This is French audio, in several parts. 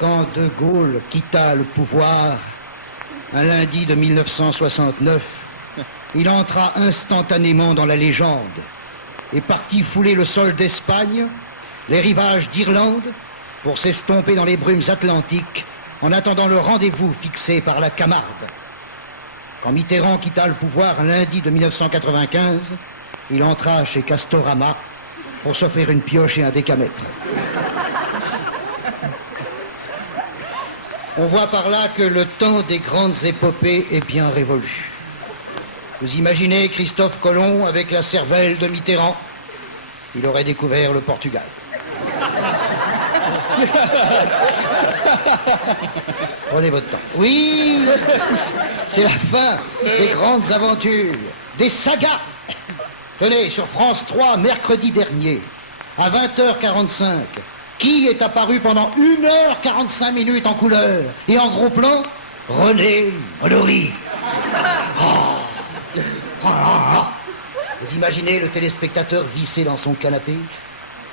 Quand De Gaulle quitta le pouvoir, un lundi de 1969, il entra instantanément dans la légende et partit fouler le sol d'Espagne, les rivages d'Irlande, pour s'estomper dans les brumes atlantiques en attendant le rendez-vous fixé par la Camargue. Quand Mitterrand quitta le pouvoir un lundi de 1995, il entra chez Castorama pour s'offrir une pioche et un décamètre. On voit par là que le temps des grandes épopées est bien révolu. Vous imaginez Christophe Colomb avec la cervelle de Mitterrand? Il aurait découvert le Portugal. Prenez votre temps. Oui, c'est la fin des grandes aventures, des sagas. Tenez, sur France 3, mercredi dernier, à 20h45, qui est apparu pendant 1h45 minutes en couleur et en gros plan? René Honoré. Vous imaginez le téléspectateur vissé dans son canapé,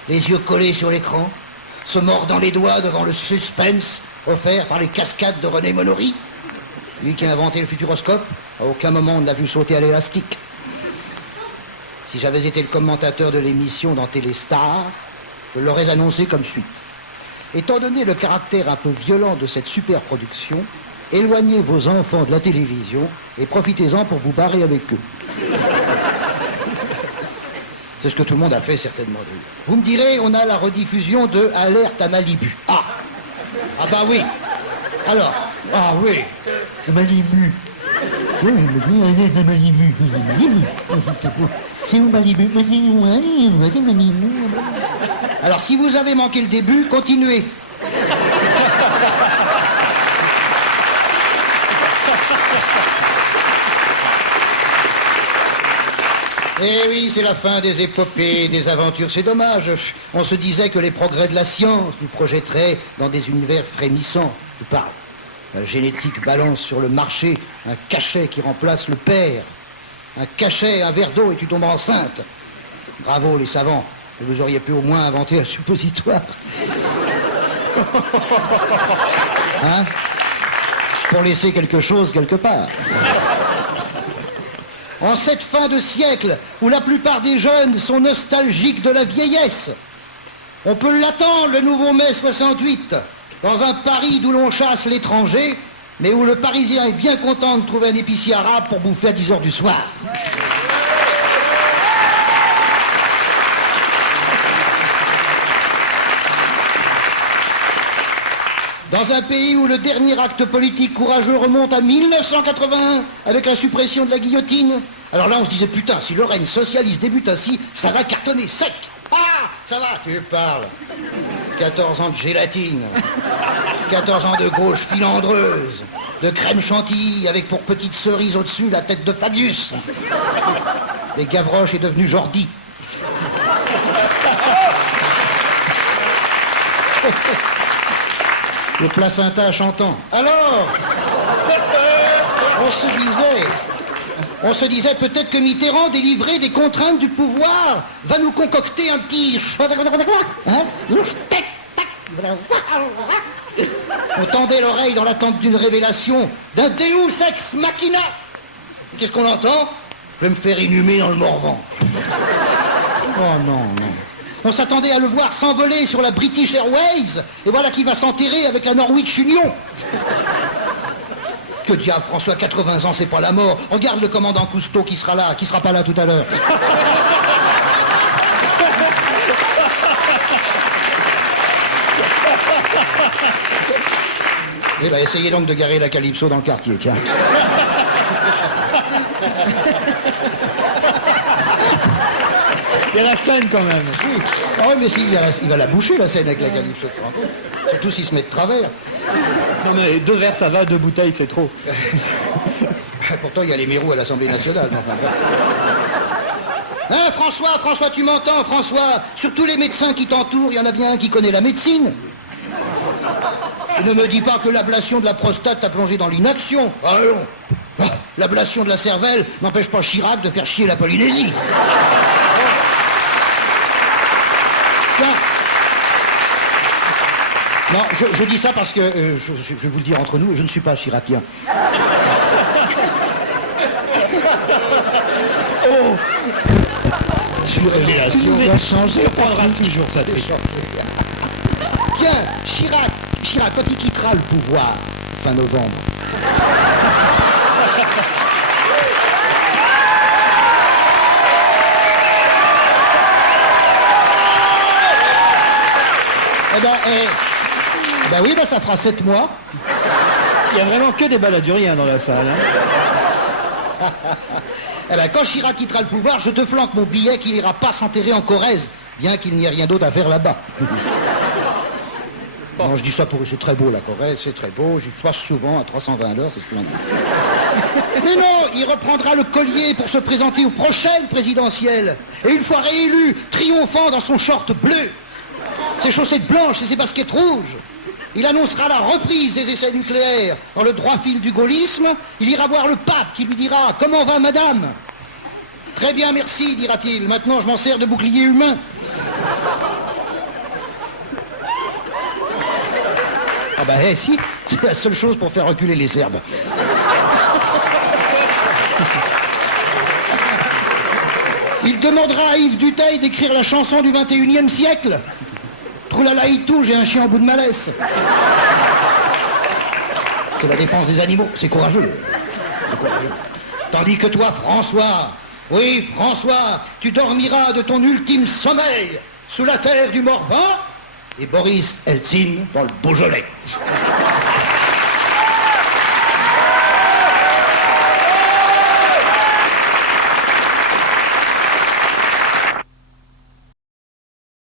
les yeux collés sur l'écran, se mordant les doigts devant le suspense offert par les cascades de René Monory. Lui qui a inventé le futuroscope, à aucun moment on ne l'a vu sauter à l'élastique. Si j'avais été le commentateur de l'émission dans Téléstar, je l'aurais annoncé comme suite. Étant donné le caractère un peu violent de cette super production, éloignez vos enfants de la télévision et profitez-en pour vous barrer avec eux. C'est ce que tout le monde a fait certainement. Vous me direz, on a la rediffusion de Alerte à Malibu. Ah bah oui. Alors, ah oui. Malibu. Oui, Alerte à Malibu. C'est où Malibu? C'est Malibu. Alors, si vous avez manqué le début, continuez. Eh oui, c'est la fin des épopées, des aventures. C'est dommage. On se disait que les progrès de la science nous projetteraient dans des univers frémissants. Je parle. La génétique balance sur le marché un cachet qui remplace le père. Un cachet, un verre d'eau et tu tombes enceinte. Bravo les savants. Vous auriez pu au moins inventer un suppositoire. Hein? Pour laisser quelque chose quelque part. En cette fin de siècle, où la plupart des jeunes sont nostalgiques de la vieillesse, on peut l'attendre, le nouveau mai 68, dans un Paris d'où l'on chasse l'étranger, mais où le Parisien est bien content de trouver un épicier arabe pour bouffer à 10h du soir. Dans un pays où le dernier acte politique courageux remonte à 1981 avec la suppression de la guillotine. Alors là, on se disait, putain, si le règne socialiste débute ainsi, ça va cartonner sec. Ah, ça va, tu parles. 14 ans de gélatine, 14 ans de gauche filandreuse, de crème chantilly avec pour petite cerise au-dessus la tête de Fabius. Et Gavroche est devenu Jordi. Le placenta chantant. Alors, on se disait peut-être que Mitterrand, délivré des contraintes du pouvoir, va nous concocter un petit... Hein? On tendait l'oreille dans l'attente d'une révélation, d'un Deus ex machina. Qu'est-ce qu'on entend? Je vais me faire inhumer dans le Morvan. Oh non, non. On s'attendait à le voir s'envoler sur la British Airways, et voilà qu'il va s'enterrer avec la Norwich Union. Que diable, François, 80 ans, c'est pas la mort. Regarde le commandant Cousteau qui sera là, qui sera pas là tout à l'heure. Eh ben, essayez donc de garer la Calypso dans le quartier, tiens. Il y a la scène quand même. Oui. Ah oui, mais si, il va la boucher la scène avec la Calypso. Surtout s'il se met de travers. Non mais 2 verres ça va, 2 bouteilles c'est trop. Pourtant il y a les Mérous à l'Assemblée nationale. Hein, François, tu m'entends, François? Sur tous les médecins qui t'entourent, il y en a bien un qui connaît la médecine. Et ne me dis pas que l'ablation de la prostate t'a plongé dans l'inaction. Allons. L'ablation de la cervelle n'empêche pas Chirac de faire chier la Polynésie. Non, je dis ça parce que, je vais vous le dire entre nous, je ne suis pas chiracien. Oh, Sur révélation. vous êtes changé, on prendra toujours, Patrick. Tiens, Chirac, quand il quittera le pouvoir, fin novembre. Ben oui, ben ça fera 7 mois. Il y a vraiment que des baladuriens dans la salle. Hein. Eh ben, quand Chirac quittera le pouvoir, je te flanque mon billet qu'il n'ira pas s'enterrer en Corrèze, bien qu'il n'y ait rien d'autre à faire là-bas. Non, je dis ça pour... C'est très beau, la Corrèze, c'est très beau. J'y passe souvent à 320 l'heure, c'est splendide. Mais non, il reprendra le collier pour se présenter aux prochaines présidentielles. Et une fois réélu, triomphant dans son short bleu, ses chaussettes blanches et ses baskets rouges, il annoncera la reprise des essais nucléaires dans le droit fil du gaullisme. Il ira voir le pape qui lui dira « Comment va, madame ?» « Très bien, merci, dira-t-il. Maintenant, je m'en sers de bouclier humain. » Ah bah, si, c'est la seule chose pour faire reculer les herbes. Il demandera à Yves Duteil d'écrire la chanson du 21e siècle. Troulalaïtou, j'ai un chien au bout de ma laisse. C'est la défense des animaux, c'est courageux. C'est courageux. Tandis que toi, François, oui, François, tu dormiras de ton ultime sommeil sous la terre du Morvan et Boris Eltsine dans le Beaujolais.